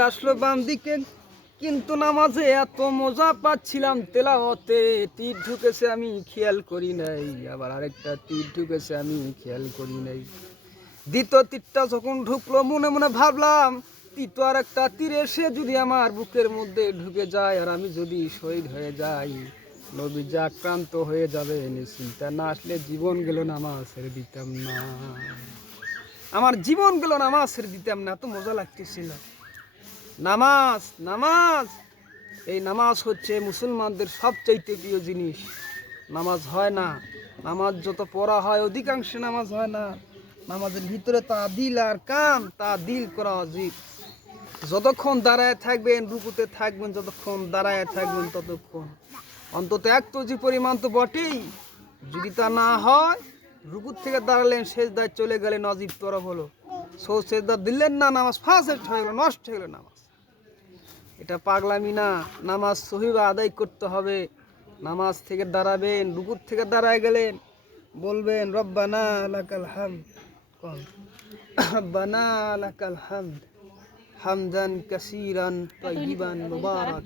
তীরটা আসলো বাম দিকে, কিন্তু নামাজে এত মজা পাচ্ছিলাম তেলাওয়াতে, তীর ঢুকেছে আমি খেয়াল করি নাই, আবার আরেকটা তীর ঢুকেছে আমি খেয়াল করি নাই। দ্বিতীয় তীরটা যখন ঢুকলো মনে মনে ভাবলাম, তৃতীয় আর একটা তীর এসে যদি আমার বুকের মধ্যে ঢুকে যায় আর আমি যদি শহীদ হয়ে যাই, নবী যে আক্রান্ত হয়ে যাবে চিন্তা না আসলে জীবন গেল নামাজ ছেড়ে দিতাম না। আমার জীবন গেল নামাজ ছেড়ে দিতাম না, এত মজা লাগতেছিল। নামাজ নামাজ এই নামাজ হচ্ছে মুসলমানদের সবচাইতে প্রিয় জিনিস। নামাজ হয় না, নামাজ যত পড়া হয় অধিকাংশ নামাজ হয় না। নামাজের ভিতরে তাদিল আর কাম, তাদিল করা উচিত। যতক্ষণ দাঁড়ায় থাকবেন, রুকুতে থাকবেন, যতক্ষণ দাঁড়ায় থাকবেন ততক্ষণ অন্তত এক তজি পরিমাণ তো বটেই। যদি তা না হয়, রুকুর থেকে দাঁড়ালেন, সেজদায় চলে গেলেন, অজীব তরফ হলো। সেজদা দিলেন না, নামাজ ফাঁসেট হয়ে গেল, নষ্ট হয়ে গেল নামাজ। এটা পাগলামি না, নামাজ সহিবা আদায় করতে হবে। নামাজ থেকে দাঁড়াবেন, রুকুর থেকে দাঁড়ায় গেলেন, বলবেন রব্বানা লাকাল হামদ, রব্বানা লাকাল হামদ হামদান কাসীরান তাইয়িবান মুবারাক।